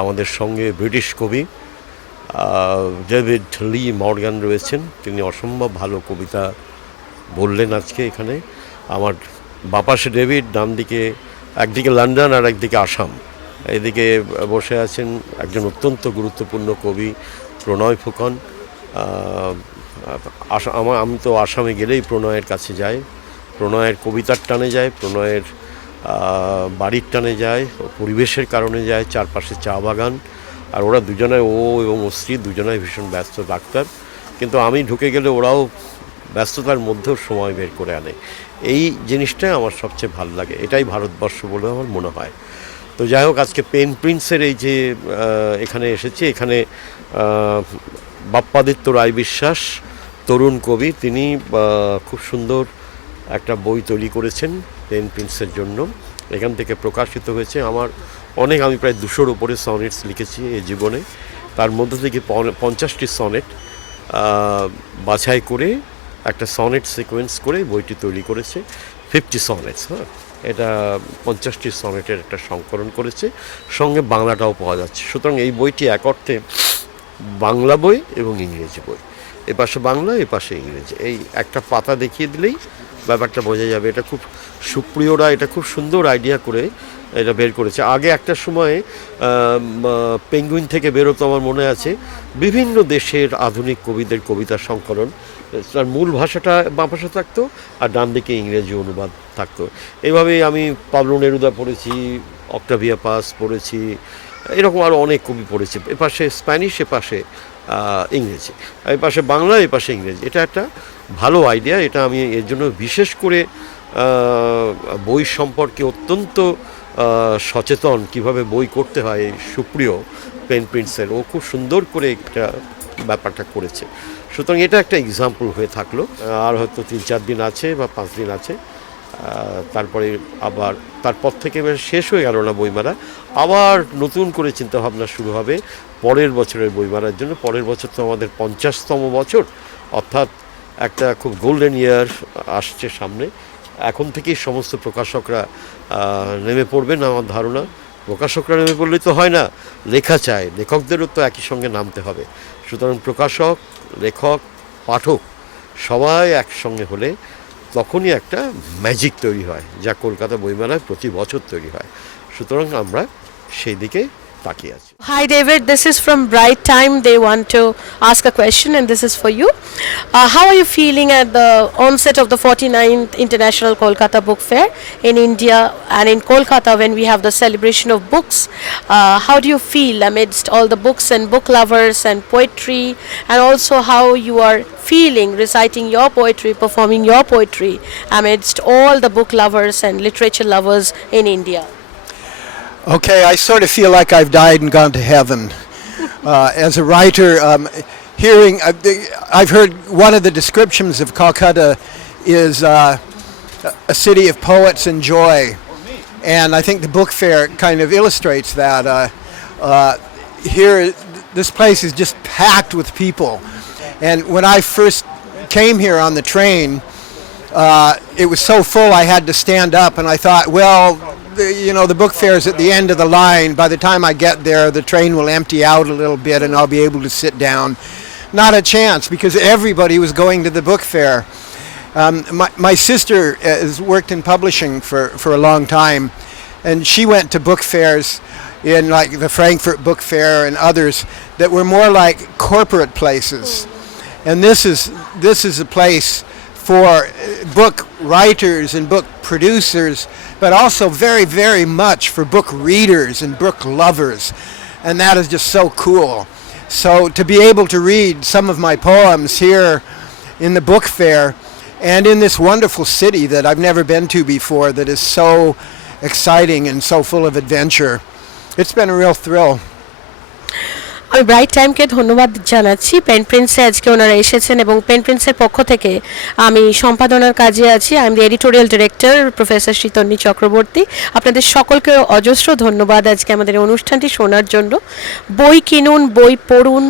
আমাদের সঙ্গে ব্রিটিশ কবি ডেভিড লি মর্গান রয়েছেন। তিনি অসম্ভব ভালো কবিতা বললেন আজকে এখানে। আমার বাপাশে ডেভিড, ডান দিকে একদিকে লন্ডন আর একদিকে আসাম। এদিকে বসে আছেন একজন অত্যন্ত গুরুত্বপূর্ণ কবি প্রণয় ফুকন। আমি তো আসামে গেলেই প্রণয়ের কাছে যাই, প্রণয়ের কবিতার টানে যায়, প্রণয়ের বাড়ির টানে যায়, পরিবেশের কারণে যায়, চারপাশে চা বাগান। আর ওরা দুজনে, ও এবং ওর স্ত্রী দুজনাই ভীষণ ব্যস্ত ডাক্তার, কিন্তু আমি ঢুকে গেলে ওরাও ব্যস্ততার মধ্যেও সময় বের করে আনে। এই জিনিসটাই আমার সবচেয়ে ভালো লাগে, এটাই ভারতবর্ষ বলে আমার মনে হয়। তো যাই হোক, আজকে পেন প্রিন্সের এই যে এখানে এসেছি, এখানে বাপ্পাদিত্য রায় বিশ্বাস তরুণ কবি, তিনি খুব সুন্দর একটা বই তৈরি করেছেন পেন প্রিন্সের জন্য। এখান থেকে প্রকাশিত হয়েছে। আমি প্রায় 200-র উপরে সনেটস লিখেছি এই জীবনে। তার মধ্যে থেকে 50টি সনেট বাছাই করে একটা সনেট সিকোয়েন্স করে বইটি তৈরি করেছে। 50 সনেটস, হ্যাঁ, এটা 50টি সনেটের একটা সংকলন করেছে, সঙ্গে বাংলাটাও পাওয়া যাচ্ছে। সুতরাং এই বইটি এক অর্থে বাংলা বই এবং ইংরেজি বই, এপাশে বাংলা এপাশে ইংরেজি। এই একটা পাতা দেখিয়ে দিলেই ব্যাপারটা বোঝা যাবে। এটা খুব সুপ্রিয়রা এটা খুব সুন্দর আইডিয়া করে এটা বের করেছে। আগে একটা সময়ে পেঙ্গুইন থেকে বেরোতো, আমার মনে আছে, বিভিন্ন দেশের আধুনিক কবিদের কবিতার সংকলন। তার মূল ভাষাটা বাঁ পাশে থাকতো আর ডান দিকে ইংরেজি অনুবাদ থাকতো। এইভাবেই আমি পাবলো নেরুদা পড়েছি, অক্টাভিয়া পাস পড়েছি, এরকম আরও অনেক কবি পড়েছি। এপাশে স্প্যানিশ, এপাশে ইংরেজি, এই পাশে বাংলা, এই পাশে ইংরেজি। এটা একটা ভালো আইডিয়া। এটা আমি এর জন্য বিশেষ করে বই সম্পর্কে অত্যন্ত সচেতন, কিভাবে বই করতে হয়। সুপ্রিয় পেন প্রিন্সের, ও খুব সুন্দর করে একটা ব্যাপারটা করেছে। সুতরাং এটা একটা এক্সাম্পল হয়ে থাকলো। আর হয়তো 3-4 দিন আছে বা 5 দিন আছে, তারপরে আবার তারপর থেকে শেষ হয়ে গেল না বইমেলা, আবার নতুন করে চিন্তাভাবনা শুরু হবে পরের বছরের বইমেলার জন্য। পরের বছর তো আমাদের 50তম বছর, অর্থাৎ একটা খুব গোল্ডেন ইয়ার আসছে সামনে। এখন থেকেই সমস্ত প্রকাশকরা নেমে পড়বেন আমার ধারণা। প্রকাশকরা নেমে পড়লেই তো হয় না, লেখা চায়, লেখকদেরও তো একই সঙ্গে নামতে হবে। সুতরাং প্রকাশক, লেখক, পাঠক সবাই একসঙ্গে হলে তখনই একটা ম্যাজিক তৈরি হয়, যা কলকাতা বইমেলায় প্রতি বছর তৈরি হয়। সুতরাং আমরা সেই দিকে তাকিয়ে আছি। Hi David, this is from Bright Time. They want to ask a question and this is for you. How are you feeling at the onset of the 49th International Kolkata Book Fair in India and in Kolkata when we have the celebration of books? How do you feel amidst all the books and book lovers and poetry, and also how you are feeling reciting your poetry, performing your poetry amidst all the book lovers and literature lovers in India? Okay, I sort of feel like I've died and gone to heaven. As a writer, I've heard one of the descriptions of Calcutta is a city of poets and joy. And I think the book fair kind of illustrates that. Here, this place is just packed with people. And when I first came here on the train, it was so full I had to stand up, and I thought, well, the book fair is at the end of the line. By the time I get there, the train will empty out a little bit and I'll be able to sit down. Not a chance, because everybody was going to the book fair. My sister has worked in publishing for a long time, and she went to book fairs in like the Frankfurt Book Fair and others that were more like corporate places. And this is a place for book writers and book producers, but also very, very much for book readers and book lovers. And that is just so cool. So to be able to read some of my poems here in the book fair and in this wonderful city that I've never been to before, that is so exciting and so full of adventure, it's been a real thrill. আমি ব্রাইট টাইমকে ধন্যবাদ জানাচ্ছি। পেন প্রিন্সে আজকে ওনারা এসেছেন এবং পেন প্রিন্সের পক্ষ থেকে আমি সম্পাদনার কাজে আছি। I am the editorial director professor Sritanni Chakraborty. আপনাদের সকলকে অজস্র ধন্যবাদ আজকে আমাদের এই অনুষ্ঠানটি শোনার জন্য। বই কিনুন, বই পড়ুন,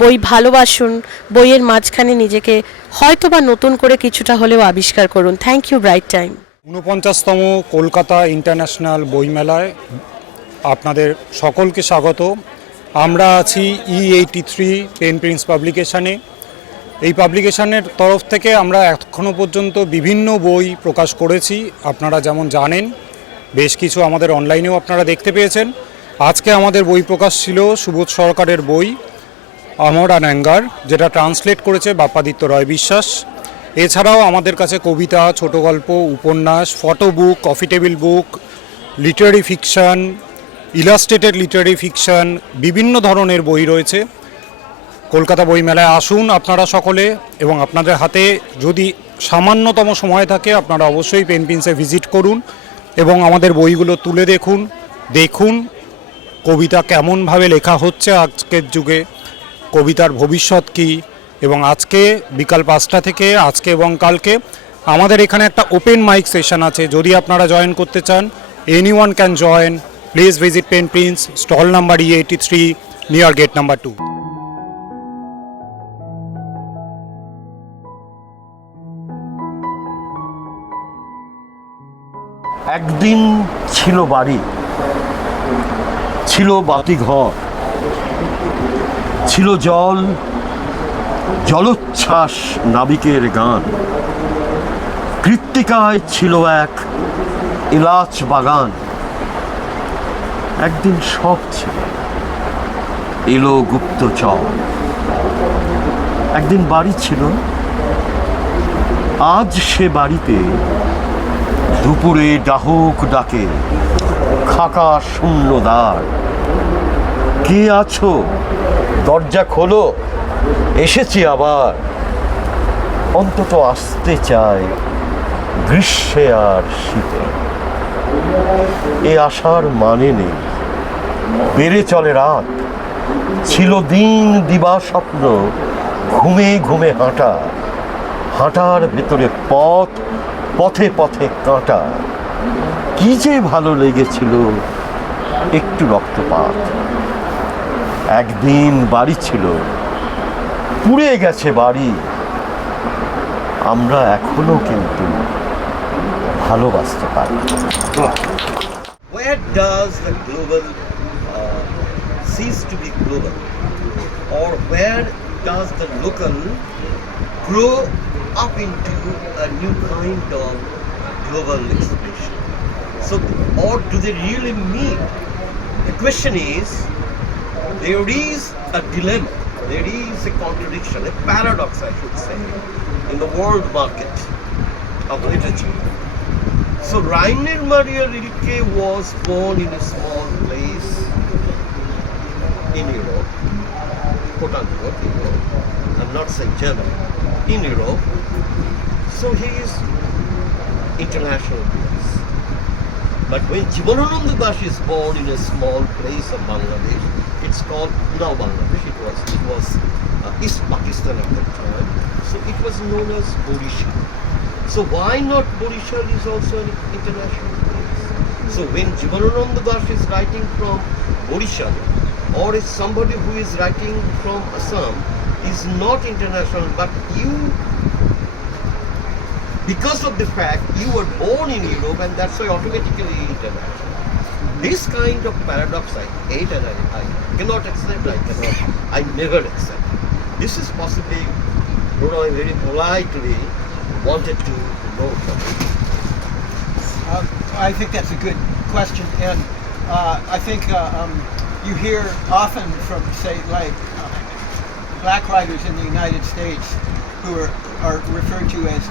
বই ভালোবাসুন, বইয়ের মাঝখানে নিজেকে হয়তো বা নতুন করে কিছুটা হলেও আবিষ্কার করুন। Thank you bright time. 49তম কলকাতা ইন্টারন্যাশনাল বইমেলায় আপনাদের সকলকে স্বাগত। আমরা আছি E83 পেন প্রিন্স পাবলিকেশানে। এই পাবলিকেশানের তরফ থেকে আমরা এখনও পর্যন্ত বিভিন্ন বই প্রকাশ করেছি। আপনারা যেমন জানেন, বেশ কিছু আমাদের অনলাইনেও আপনারা দেখতে পেয়েছেন। আজকে আমাদের বই প্রকাশ ছিল সুবোধ সরকারের বই আমর অ্যান্ড অ্যাঙ্গার, যেটা ট্রান্সলেট করেছে বাপ্পাদিত্য রয় বিশ্বাস। এছাড়াও আমাদের কাছে কবিতা, ছোট গল্প, উপন্যাস, photo book, coffee table book, literary fiction, illustrated literary fiction, বিভিন্ন ধরনের বই রয়েছে। কলকাতা বইমেলায় আসুন আপনারা সকলে, এবং আপনাদের হাতে যদি সামান্যতম সময় থাকে আপনারা অবশ্যই পেন প্রিন্সে ভিজিট করুন এবং আমাদের বইগুলো তুলে দেখুন কবিতা কেমনভাবে লেখা হচ্ছে আজকের যুগে, কবিতার ভবিষ্যৎ কী। এবং আজকে বিকাল 5টা থেকে আজকে এবং কালকে আমাদের এখানে একটা ওপেন মাইক সেশন আছে। যদি আপনারা জয়েন করতে চান, anyone can join. Please visit Pen Prince, stall number E83, near gate number 2। একদিন ছিল বাড়ি, ছিল বাতিঘর, ছিল জল, জলোচ্ছ্বাস নাবিকের গান। কৃত্তিকায় ছিল এক এলাচ বাগান। একদিন সব ছিল, এলো গুপ্তচর। একদিন বাড়ি ছিল, আজ সে বাড়িতে দুপুরে ডাহুক ডাকে, খাকা শূন্য দ্বার। কে আছো, দরজা খোলো, এসেছি আবার। অন্তত আসতে চাই গ্রীষ্মে আর শীতে। এ আশার মানে নেই, বেড়ে চলে রাত। ছিল দিন দিবা স্বপ্ন, ঘুমে ঘুমে হাঁটা। হাঁটার ভেতরে পথ, পথে পথে কাঁটা। কি যে ভালো লেগেছিল একটু রক্তপাত। একদিন বাড়ি ছিল, পুড়ে গেছে বাড়ি। আমরা এখনো কিন্তু ভালোবাসতে পারি। Where does the global cease to be global, or where does the local grow up into a new kind of global expression? So, or do they really meet? The question is, there is a dilemma, there is a contradiction, a paradox, I should say, in the world market of literature. So Rainer Maria Rilke was born in a small place in Europe, quote unquote Europe. I'm not saying Germany, in Europe. So he is international place. But when Jivanananda Das is born in a small place of Bangladesh, it's called now Bangladesh. It was East Pakistan at that time. So it was known as Borishal. So why not Borishal is also an international place? So when Jivanananda Das is writing from Borishal, or is somebody who is writing from Assam, is not international, but you, because of the fact you were born in Europe, and that's why automatically international. This kind of paradox I hate, and I cannot accept, I never accept. This is possibly, I very politely wanted to know from you. I think that's a good question, and I think you hear often from, say, like black writers in the United States who are referred to as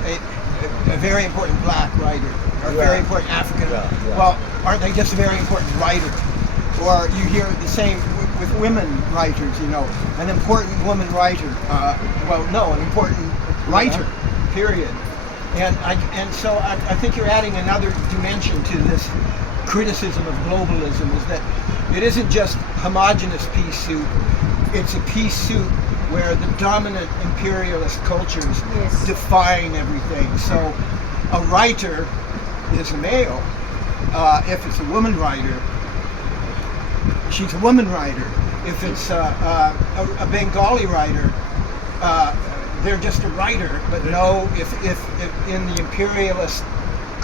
a very important black writer or a very important African. Well, aren't they just a very important writer? Or you hear the same with women writers, an important woman writer. Well, no, an important writer, period. And so I think you're adding another dimension to this criticism of globalism, is that it isn't just homogenous pea soup, it's a pea soup where the dominant imperialist cultures define everything. So a writer is a male. If it's a woman writer, she's a woman writer. If it's a Bengali writer, they're just a writer. But no, if in the imperialist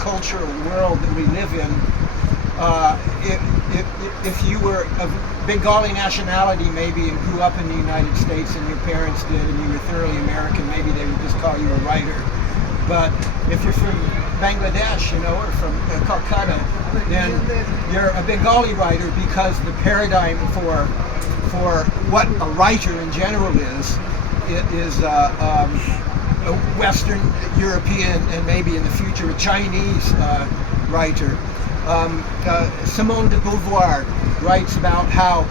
cultural world that we live in, if you were of Bengali nationality maybe and grew up in the United States and your parents did and you were thoroughly American, maybe they would just call you a writer. But if you're from Bangladesh, you know, or from Calcutta, then you're a Bengali writer because the paradigm for what a writer in general is a Western European and maybe in the future a Chinese writer. Simone de Beauvoir writes about how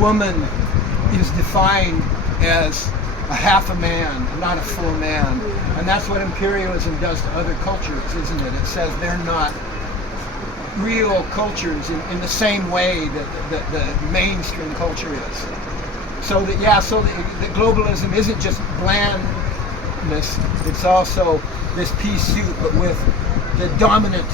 woman is defined as a half a man, not a full man. And that's what imperialism does to other cultures, isn't it? It says they're not real cultures in the same way that the mainstream culture is. So that globalism isn't just blandness, it's also this pea soup, but with the dominant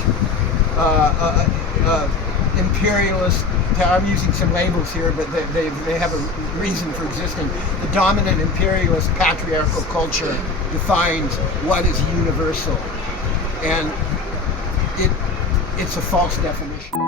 imperialist, I'm using some labels here, but they have a reason for existing. The dominant imperialist patriarchal culture defines what is universal, and it's a false definition.